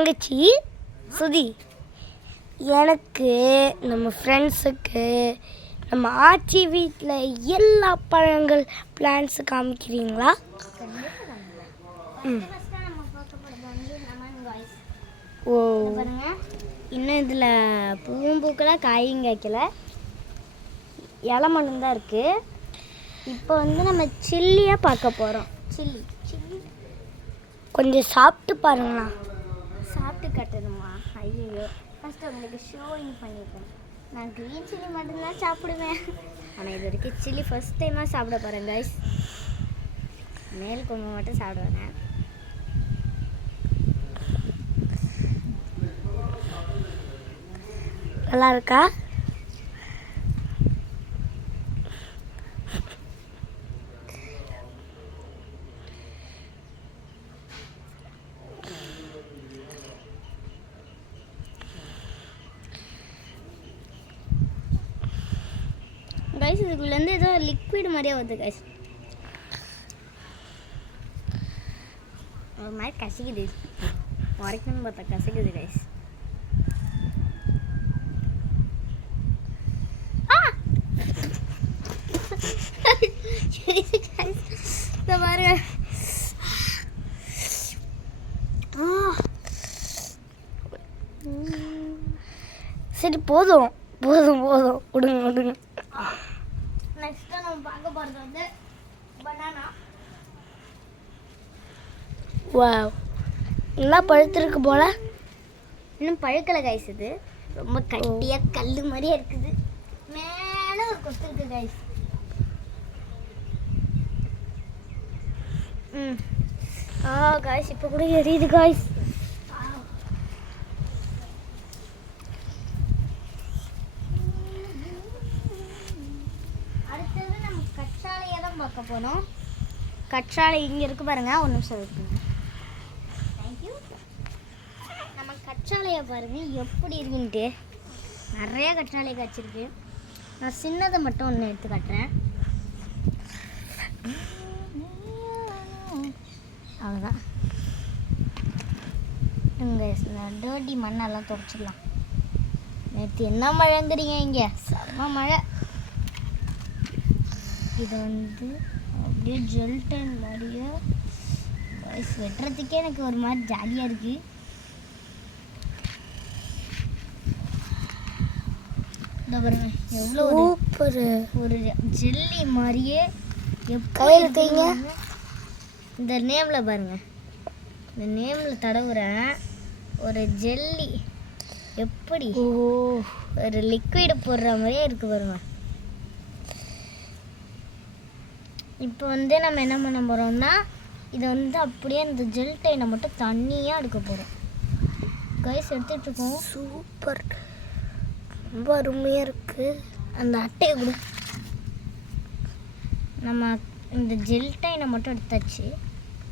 தங்கச்சி சுதி, எனக்கு நம்ம ஃப்ரெண்ட்ஸுக்கு நம்ம ஆச்சி வீட்டில் எல்லா பழங்கள் பிளான்ஸு காமிக்கிறீங்களா? ஓ, இன்னும் இதில் பூவும் பூக்கல, காயும் காய்க்கல, இலை மட்டும் தான் இருக்குது. இப்போ வந்து நம்ம சில்லியாக பார்க்க போகிறோம். சில்லி கொஞ்சம் சாப்பிட்டு பாருங்களா? சாப்பிட்டு கட்டணுமா? ஐயோ, ஃபஸ்ட்டு உங்களுக்கு ஷோயிங் பண்ணியிருக்கேன். நான் க்ரீன் சில்லி மட்டும்தான் சாப்பிடுவேன். ஆனால் இது வரைக்கும் சில்லி ஃபஸ்ட் டைமாக சாப்பிட போகிறேன் கைஸ். மேல் கொஞ்சம் மட்டும் சாப்பிடுவேன். நல்லா இருக்கா? கைஸ், இதுக்குள்ளேருந்து ஏதோ லிக்விட் மாதிரியே வருது கைஸ். ஒரு மாதிரி கசிக்குது. உரைக்கணும்னு பார்த்தா கசிக்குது கைஸ். பாருங்க. சரி, போதும் போதும் போதும், விடுங்க விடுங்க. நெக்ஸ்ட் நம்ம பார்க்க போகிறது வந்து பனானா. வாவ், நல்லா பழுத்திருக்கு போல. இன்னும் பழுக்கலை கைஸ். இது ரொம்ப கட்டியாக கல் மாதிரியே இருக்குது. மேலே ஒரு கொத்து இருக்குது கைஸ். காய்ஸ், இப்போ கூட எரியுது காய்ஸ். அடுத்தது நம்ம கற்றாழையை தான் பார்க்க போனோம். கற்றாழை இங்கே இருக்கு பாருங்க. ஒரு நிமிஷம் இருக்குங்க. தேங்க்யூ. நம்ம கற்றாழையை பாருங்க எப்படி இருக்குன்ட்டு. நிறைய கற்றாழை காய்ச்சிருக்கு. நான் சின்னதை மட்டும் ஒன்று எடுத்து காட்டுறேன். அவ்வளோதான். இங்கே டர்ட்டி மண்ணெல்லாம் துடைச்சிடலாம். நேற்று என்ன மழைங்கிறீங்க? இங்கே செம்ம மழை. இது வந்து அப்படியே ஜெல்டன் மாதிரியே வெட்டுறதுக்கே எனக்கு ஒரு மாதிரி ஜாலியாக இருக்குது. இந்த பாருங்க எவ்வளோ ஒரு ஜெல்லி மாதிரியே எப்படி இருக்கீங்க. இந்த நேமில் பாருங்கள், இந்த நேமில் தடவுறேன். ஒரு ஜெல்லி எப்படி ஒரு லிக்விடு போடுற மாதிரியே இருக்குது பாருங்க. இப்போ வந்து நம்ம என்ன பண்ண போகிறோம்னா, இதை வந்து அப்படியே இந்த ஜெல் டைனை மட்டும் தண்ணியாக எடுக்க போகிறோம். கைஸ், எடுத்துகிட்ருக்கோம். சூப்பர், ரொம்ப அருமையாக இருக்குது. அந்த அட்டையை கூட நம்ம இந்த ஜெல் டைனை மட்டும் எடுத்தாச்சு.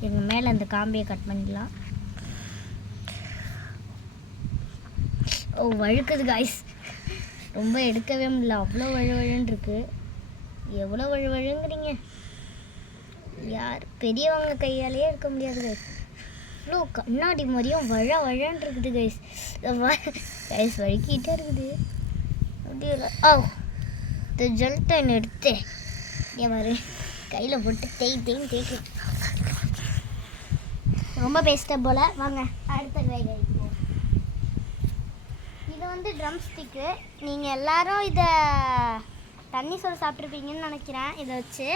எங்கள் மேலே அந்த காம்பியை கட் பண்ணிடலாம். ஓ, வழுக்குது காய்ஸ். ரொம்ப எடுக்கவே முடியல, அவ்வளோ வழுவழுன்னு இருக்குது. எவ்வளோ வழுவழுங்கிறீங்க? யார் பெரியவங்க கையாலேயே எடுக்க முடியாது கைஸ். இவ்வளோ கண்ணாடி மாதிரியும் வழன்னு இருக்குது கைஸ். கைஸ் வழுக்கிட்டே இருக்குது. அப்படி இல்லை. ஓ, இந்த ஜெல் டைன் எடுத்து ஏன் பாரு கையில் போட்டு தேய்க்கு. ரொம்ப பேஸ்ட்டாக போல். வாங்க அடுத்த வேக. இது வந்து ட்ரம் ஸ்டிக்கு. நீங்கள் எல்லோரும் இதை தண்ணி சோறு சாப்பிட்ருப்பீங்கன்னு நினைக்கிறேன். இதை வச்சு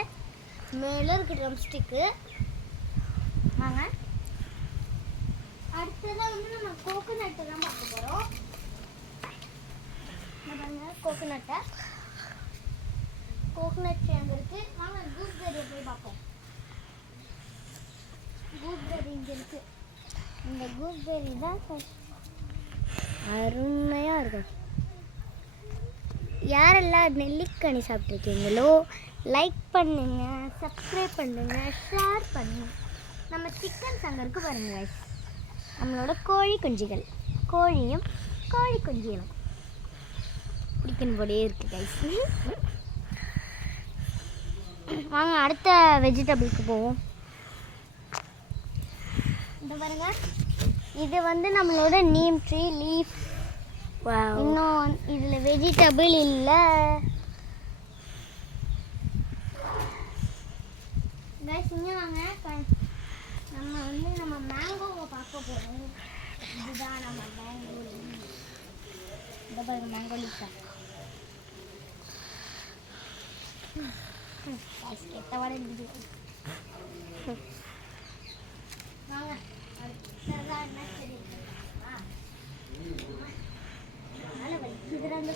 மேலே இருக்குது ட்ரம் ஸ்டிக்கு. வாங்க அடுத்ததாக வந்து நம்ம கோகோனட்டை தான் பார்க்க போகிறோம். கோகோனட் எங்கே இருக்குது? வாங்க கூஸ்பெரியை போய் பார்ப்போம். கூஸ்பெரி இங்கே இருக்குது. இந்த கூஸ்பெரி தான் அருமையாக இருக்கும். யாரெல்லாம் நெல்லிக்கனி சாப்பிட்ருக்கீங்களோ லைக் பண்ணுங்கள், சப்ஸ்கிரைப் பண்ணுங்கள், ஷேர் பண்ணுங்கள். நம்ம சிக்கன் சங்கருக்கு பாருங்கள். நம்மளோட கோழி குஞ்சுகள், கோழியும் கோழி குஞ்சியும் பிடிக்கணும் போலேயே இருக்குது கைஸ். வாங்க அடுத்த வெஜிடபிளுக்கு போவோம். இந்த பாருங்க இது வந்து நம்மளோட நீம் ட்ரீ லீஃப். இன்னும் இதில் வெஜிடபிள் இல்லை. இங்கே வாங்க, நம்ம வந்து நம்ம மேங்கோவை பார்க்க போகிறோம். இதுதான் நம்ம மேங்கோ லீஃப். இந்த பாருங்க மேங்கோ லீஃப். கெட்டவாட இருந்துச்சு. வாங்க அடுத்ததான் என்ன தெரியுமா? அதனால வைக்கிறதுல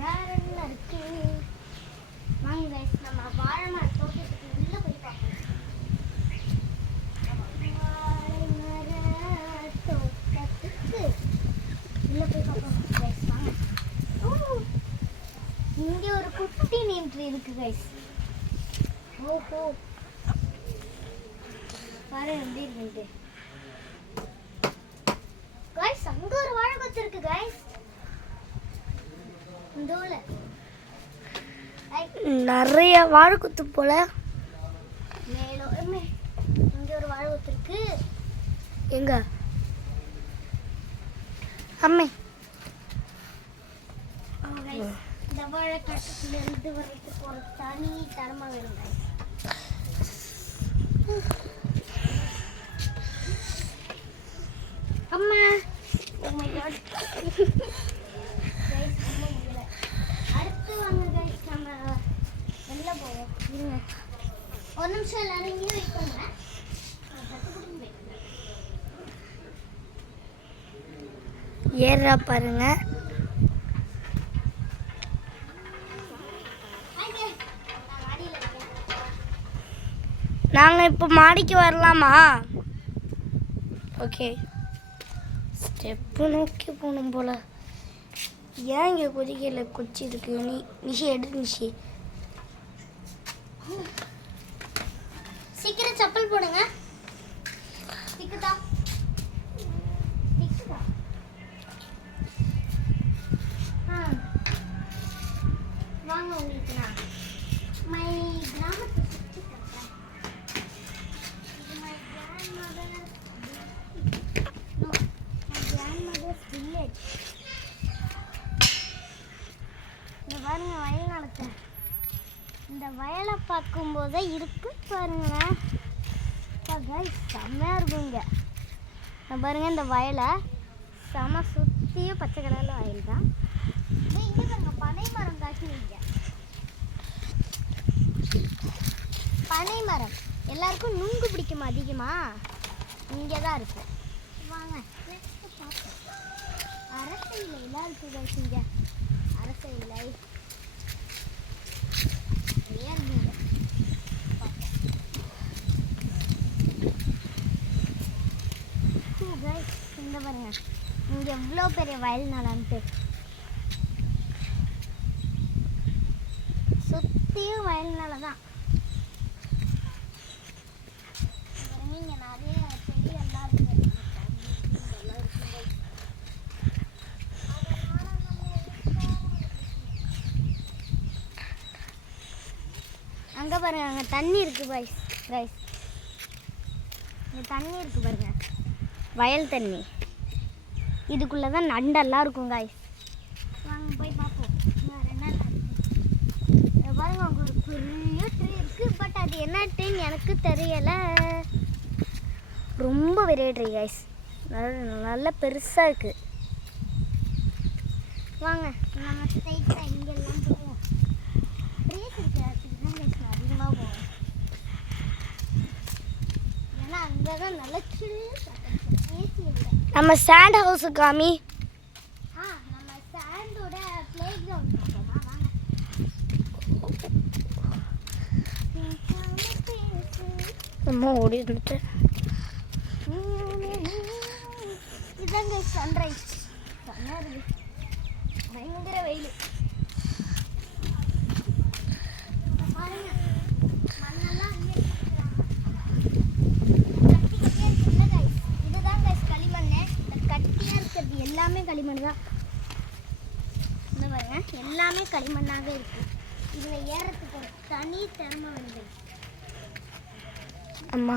வேற என்ன இருக்கு? வாங்க நம்ம வாழை மர தோட்டத்துக்கு உள்ள போய் பார்ப்போம். வாழை மர தோட்டத்துக்கு உள்ள போய் பார்ப்போம். இங்க ஒரு குட்டி நீம் ட்ரீ இருக்கு கைஸ். ஓஹோ பாரு எப்படி இருக்கு கைஸ். அங்க ஒரு வாழை மரம் இருக்கு கைஸ். இந்தோல நிறைய வாழை குத்து போல. மேலும் இங்க ஒரு வாழை குத்து இருக்கு. எங்க அம்மே? இந்த வாழை காட்டுக்குள்ள இருந்து வர்றதுக்கு ஒரு தனி தரமா வேணும் கைஸ். அம்மா ஓ மை காட் கைஸ், ரொம்ப முடியல. அடுத்து வாங்க கைஸ், நம்ம வெளில போவோம். இருங்க ஒரு நிமிஷம், எல்லாரும் இங்கே வெயிட் பண்ணுங்க. ஏறா பாருங்க. நாங்கள் இப்போ மாடிக்கு வரலாமா? ஓகே. ஸ்டெப்பு நோக்கி போகணும் போல. ஏன் இங்கே கொதிக்கல குச்சி இருக்கு? நிஷி எடு நிஷி. சீக்கிரம் செப்பல் போடுங்க. திக்குதா திக்குதா. வாங்க உங்களுக்கு நான் மை கிராமத்தை சுற்றி காட்டுறேன். இது மை grandmother's village. இந்த பாருங்க வயல் நடத்த. இந்த வயலை பார்க்கும்போதே இருக்கு பாருங்களேன். செம்மையா இருக்குங்க. பாருங்க இந்த வயலை செம சுற்றியும் பச்சை கலரில் வயல் தான். இங்கே பாருங்க பனை மரம் காய்ச்சிங்க. பனை மரம் எல்லாருக்கும் நுங்கு பிடிக்குமா அதிகமா? இங்கே தான் இருக்கு. வாங்க பார்ப்போம். அரச இலையெல்லாம் இருக்கு காய்ச்சிங்க. அரச இலை இந்த பாருங்க இங்கே எவ்வளோ பெரிய வயல் நலன்ட்டு. சுற்றியும் வயல்னால தான். இங்கே நிறைய செடி எல்லாம் இருக்கு. அங்கே பாருங்க, அங்கே தண்ணி இருக்கு கைஸ். இங்கே தண்ணி இருக்கு பாருங்க, வயல் தண்ணி. இதுக்குள்ளே தான் நண்டெல்லாம் இருக்கும் கைஸ். வாங்க போய் பார்ப்போம். பாருங்க அங்கே ஒரு பெரிய ட்ரீ இருக்கு. பட் அது என்ன ட்ரீன்னு எனக்கு தெரியலை. ரொம்ப பெரிய ட்ரீ கைஸ், நல்ல பெருசாக இருக்கு. வாங்க நம்ம ஸ்ட்ரைட்டாக இங்கெல்லாம் போவோம். ட்ரீஸ் இருக்கு அதிகமாக போவோம். ஏன்னா அங்கே தான் நல்ல ஏசி இல்லை. நம்ம சாண்ட் ஹவுஸு காமி. நம்ம சாண்டோட பிளே கிரவுண்ட் பார்ப்போமா? வாங்க. நம்ம ஓடி இருந்துட்டு இதாங்க சன்ரைஸ். பயங்கர வெயில். பாருங்க மண்ணெல்லாம் இதுதான் கைஸ் களிமண். இந்த கட்டியாக இருக்கிறது எல்லாமே களிமண் தான். இந்த பாருங்க எல்லாமே களிமண்ணாக இருக்கு. இதில் ஏறத்துக்கு ஒரு தனி திறமை வந்து அம்மா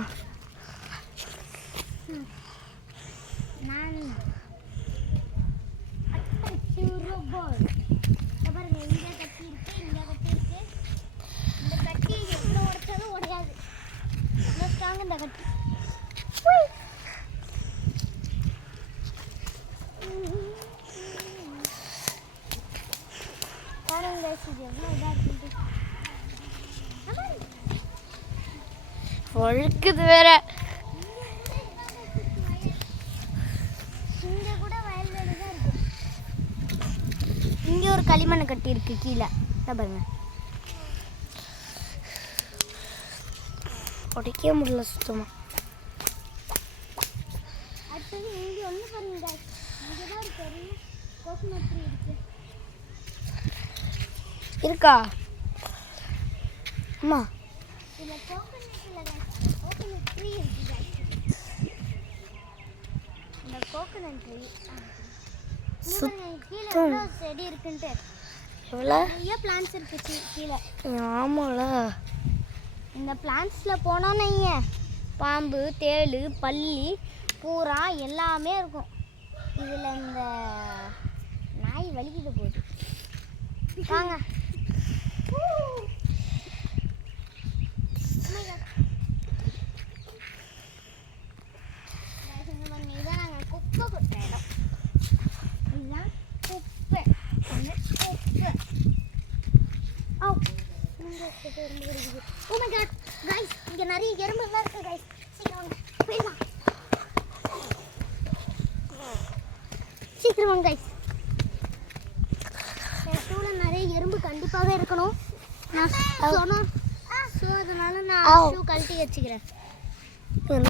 நான் பாருங்க இங்கே கட்டி இருக்கு, இங்கே கட்டி இருக்கு. இந்த கட்டி எவ்வளோ உடைச்சாலும் உடையாது, இவ்வளோ ஸ்ட்ராங் இந்த கட்டி. பாருங்க இது எவ்வளோ இதாக இருக்குது, ஒழுக்குது வேற. இங்கே கூட வயல்வெளி தான் இருக்கு. இங்கே ஒரு களிமண் கட்டி இருக்கு கீழே, பாருங்க. உடைக்க முடியல சுத்தமா. அடுத்தது இங்கே ஒன்று பாருங்க, இங்கே தான் ஒரு பெரிய கோகனட் ட்ரீ இருக்கு. இருக்கா அம்மா? இந்த கோகனட் ட்ரீ இருக்கு. இந்த கோகனட் ட்ரீ கீழே எவ்வளோ செடி இருக்குன்ட்டு, எவ்வளோ நிறைய பிளான்ட்ஸ் இருக்கு கீழே. ஆமாம்ல, இந்த பிளான்ட்ஸில் போனோன்னு பாம்பு, தேள், பல்லி, பூரா எல்லாமே இருக்கும். இதில் இந்த நாய் வலிக்கிட்டு போகுது, வாங்க. இதான் நாங்கள் குப்பை கொட்ட இடம். இதுதான் குப்பை குப்பை. ஓ மை காட் गाइस, இங்க நிறைய எறும்புலாம் இருக்கு गाइस. சீக்கிரம் வாங்க, போய்லாம். சீக்கிரம் வாங்க गाइस. டூல நிறைய எறும்பு கண்டிப்பாக இருக்கணும். நான் சொன்னேன், ஸோ அதனால நான் ஷூ கழட்டி வச்சுக்கிறேன்.